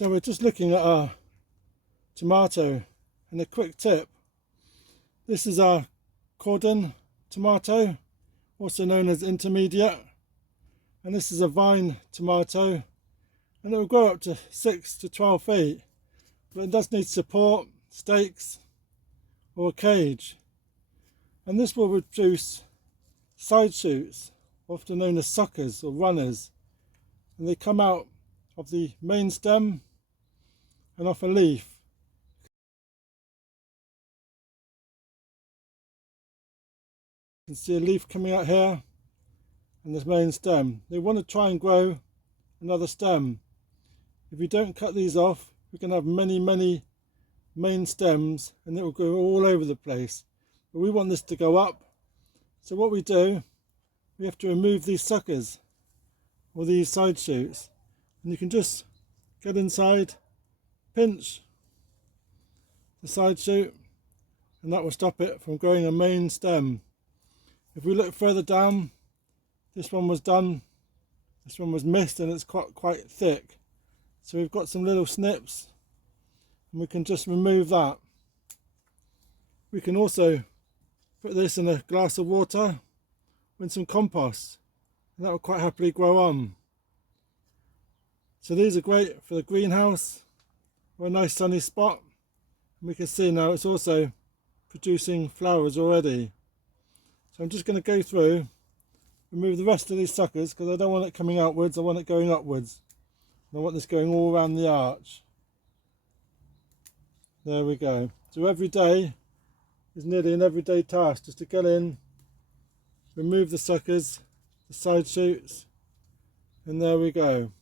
So we're just looking at our tomato, and a quick tip. This is our Cordon tomato, also known as intermediate, and this is a vine tomato, and it will grow up to 6 to 12 feet, but it does need support, stakes or a cage. And this will produce side shoots, often known as suckers or runners, and they come out of the main stem and off a leaf. You can see a leaf coming out here and this main stem. They want to try and grow another stem. If you don't cut these off, we can have many main stems and it will go all over the place. But we want this to go up. So what we do, we have to remove these suckers or these side shoots, and you can just get inside, pinch the side shoot, and that will stop it from growing a main stem. If we look further down, this one was done, this one was missed, and it's quite thick. So we've got some little snips, and we can just remove that. We can also put this in a glass of water with some compost, and that will quite happily grow on. So these are great for the greenhouse or a nice sunny spot. And we can see now it's also producing flowers already. So I'm just going to go through, remove the rest of these suckers, because I don't want it coming outwards, I want it going upwards. And I want this going all around the arch. There we go. So every day is nearly an everyday task, just to get in, remove the suckers, the side shoots, and there we go.